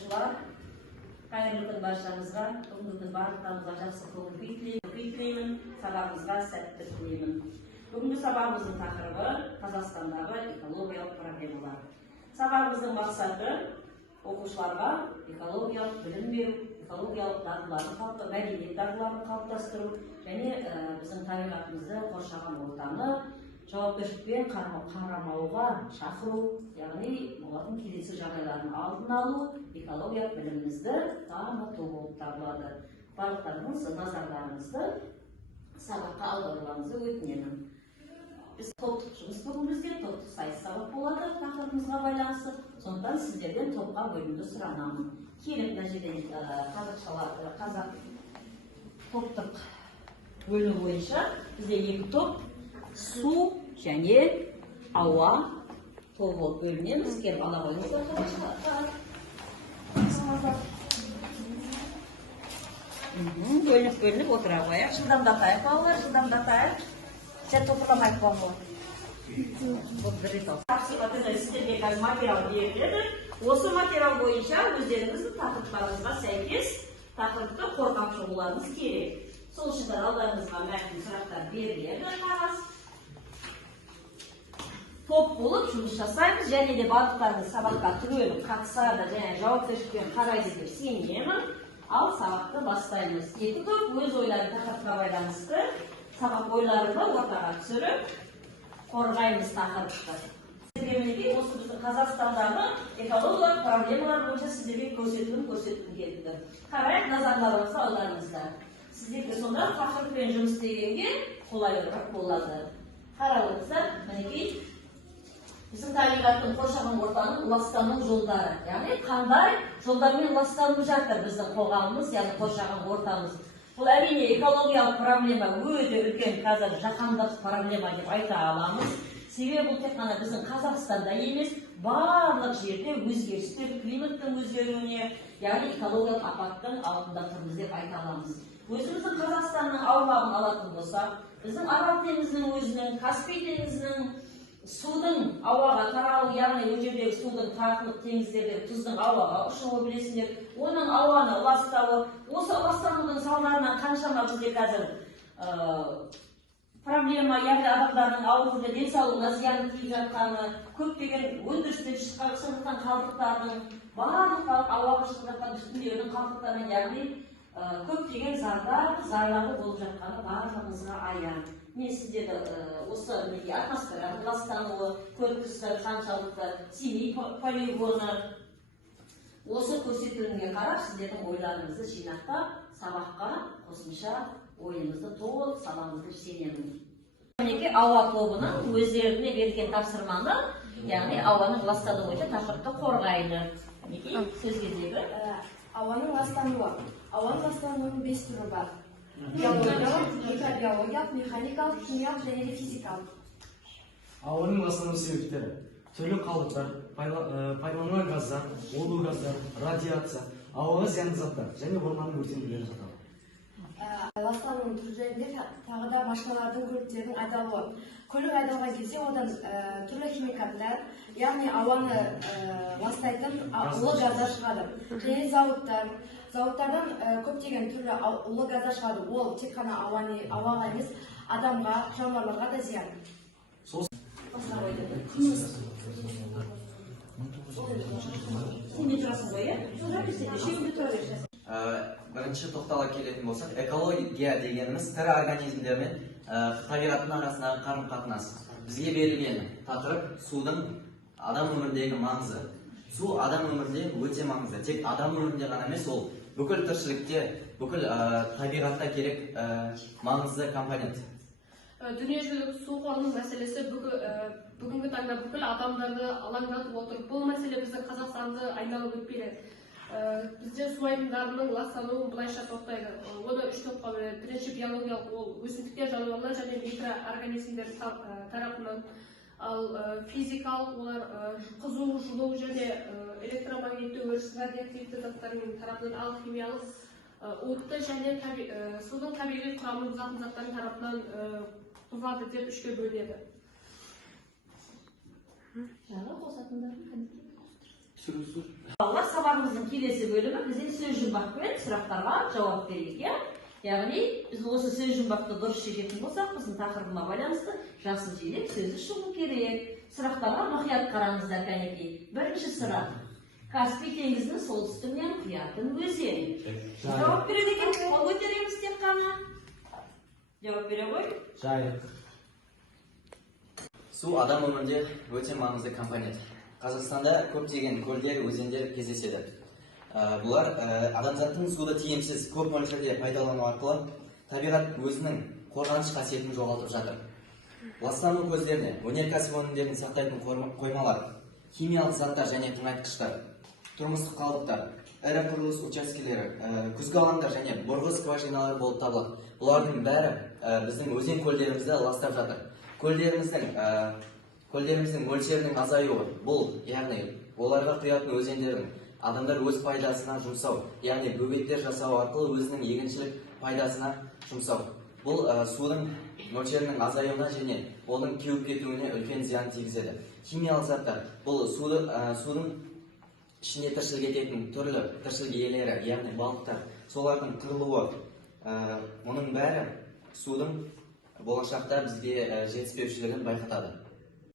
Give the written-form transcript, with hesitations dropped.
Оқушылар, қайырлы күн баршаңызға. Бүгінгі күн барлықтарыңызға жақсы көңіл күй тілеймін, сабағымызға сәттілік тілеймін. Бүгінгі сабағымыздың тақырыбы Қазақстандағы экологиялық проблемалар. Сабағымыздың мақсаты оқушыларға экологиялық білім беру, экологиялық дағдыларын мәдениет дағдыларын қалыптастыру және біздің табиғатымызды қоршаған ортаны жауапкершілікпен қарамауға шақыру, яғни олардың келесі жағдайлардың алдын алу, экологиялық білімімізді дамыту болып табылады. Барлықтарыңыз назарларыңызды сабаққа аударуларыңызды өтінемін. Біз топтық жұмыс бүгін бізде топтық сайыс сабақ болады тақырыбымызға байланысты. Сондықтан сіздерден топқа бөлінуді сұранамын. Келіп мына жерден қазақ топтық бөліну бойынша бізде екі топ су және ауа тобы болып бөлінеміз. Келіп ала қойыңыздар. Бөлініп отыра қояйық. Жылдамдатайық балалар, жылдамдатайық. Сен топырламайық балалар. Сіздерге қазір материал беріледі. Осы материал бойынша өздеріңіздің тақырыптарыңызға сәйкес тақырыпты қорғап шығуларыңыз керек. Сол үшін алдарыңызға мәтін сұрақтар беріледі. Топ болып жұмыс жасаймыз, және де барлықтарыңыз сабаққа түгел қатысады және жауапкершілікпен қарайды деп сенемін. Ал сабақты бастаймыз. Екі топ өз ойларын тақырыпқа байланысты сабақ ойларını ортаға түсіріп қорғаймыз тақырыпты. Сіздерге осы біздің Қазақстандағы экологиялық проблемалар бойынша сіздерге көрсеткім келді. Қарайық, назарларыңызды аударыңыздар. Сіздерге сонда тақырыппен жұмыс істегенге қолайлырақ болады. Қараңыздар, мінекей біздің табиғаттың қоршаған ортаның ластану жолдары. Яғни қандай жолдармен ластанып жатыр біздің қоғамымыз, яғни қоршаған ортамыз. Бұл әрине экологиялық проблема өте үлкен, қазір жаһандық проблема деп айта аламыз. Себебі бұл тек қана біздің Қазақстанда емес, барлық жерде өзгерістер, климаттың өзгеруіне, яғни экологиялық апаттың алдында тұрмыз деп айта аламыз. Өзіміздің Қазақстанның аумағын алатын болсақ, біздің Арал теңізінің өзінің, Каспий теңізінің судың ауаға таралу, яғни ол жердегі судың тартылып теңіздердегі тұздың ауаға ұшуы білесіңдер, оның ауаны ластауы, осы ластанудың салдарынан қаншама бізде қазір проблема, яғни адамдардың ауруды денсаулығына зиян тиіп жатқаны, көптеген өндірістен шыққан қалдықтардың, барлық ауаға шығып жатқан түтіндердің қалдықтарынан, яғни көптеген зардабы болып жатқаны барлығымызға аян. Мен сіздерді осы атмосфераның ластануы, көріккістер, қаншалықты Семей полигоны, осы көрсетілімге қарап сіздердің ойларыңызды жинақтап, сабаққа қосымша ойыңызды толық саламызды сенемін. Мінекей ауа тобының өздеріне берген тапсырманы, яғни ауаның ластануы бойынша тақырыпты қорғайды. Мінекей сөз кезегі. Ауаның ластануы. Ауаның ластануының 5 түрі бар. Биологиялық, микробиологиялық, механикалық, химиялық және физикалық. Ауаның ластану себептері: түрлі қалдықтар, пайдаланылған газдар, улы газдар, радиация, ауаға зиянды заттар және орманның өртенулері жатады. Ластануының түрлерінде тағы да машиналардың, көліктердің айдалуы. Көлік айдалған кезде одан түрлі химикаттар, яғни ауаны ластайтын улы газдар шығады. Және зауыттардан көптеген түрлі улы газдар шығады. Ол тек қана ауаға емес, адамға, жануарларға да зиян. Бірінші тоқтала келетін болсақ, экология дегеніміз тірі организмдер мен табиғаттың арасындағы қарым-қатынас. Бізге берілген тақырып судың адам өміріндегі маңызы. Су адам өмірінде өте маңызды. Тек адам өмірінде ғана емес, ол бүкіл тіршілікте, бүкіл табиғатта керек маңызды компонент. Дүниежүзілік су қорының мәселесі бүгінгі таңда бүкіл адамдарды алаңдатып отыр. Бұл мәселе біздің Қазақстанды айналып өтпейді. Бізде су айдындарының ластануын былайша тоқтайды. Оны 3 топқа бөледі. Бірінші биологиялық, ол өсімдіктер, жануарлар және микроорганизмдер тарапынан. Ал физикалық, олар қызу, жылу және электромагнитті өріс радиоактивті заттарының тарапынан. Ал химиялық отты және судың табиғи құрамын бұзатын заттардың тарапынан бұзады деп 3-ке бөлінеді. Allah sabahımızın kelesi bölümü bizim söz cümbakпен сұрақтарға жауап берейік, иә? Яғни біз осы сөз жұмбақты дұрыс шешетін болсақ, біздің тақырыбына байланысты жасыл желек сөзі шығу керек. Сұрақтарға мұқият қараңыздар, кәнекей. Бірінші сұрақ. Каспий теңізінің солтүстігінен құятын өзен. Жауап береді екен, қол көтереміз тек қана. Жауап бере ғой. Жайық. Су адам өмірінде өте маңызды компонент. Қазақстанда көптеген көлдер, өзендер кездеседі. Бұлар адамзаттың суды тиімсіз көп мөлшерде пайдалану арқылы табиғат өзінің қорғаныш қасиетін жоғалтып жатыр. Ластану көздеріне, өнеркәсіп өнімдерін сақтайтын қоймалар, химиялық заттар және тыңайтқыштар, тұрмыстық қалдықтар, ірі құрылыс учаскелері, күзгі алаңдар және бұрғы скважиналар болып табылады. Бұлардың бәрі біздің өзен көлдерімізді ластап жатыр. Көлдеріміздің мөлшерінің азаюы, бұл, яғни оларға құятын өзендердің адамдар өз пайдасына жұмсау, яғни бөгеттер жасау арқылы өзінің егіншілік пайдасына жұмсау. Бұл судың мөлшерінің азаюына және оның кеуіп кетуіне үлкен зиян тигізеді. Химиялық заттар, бұл судың ішінде тіршілік ететін түрлі тіршілік иелері, яғни балықтар, солардың қырылуы, мұның бәрі судың болашақта бізге жетіспеушілігін байқатады.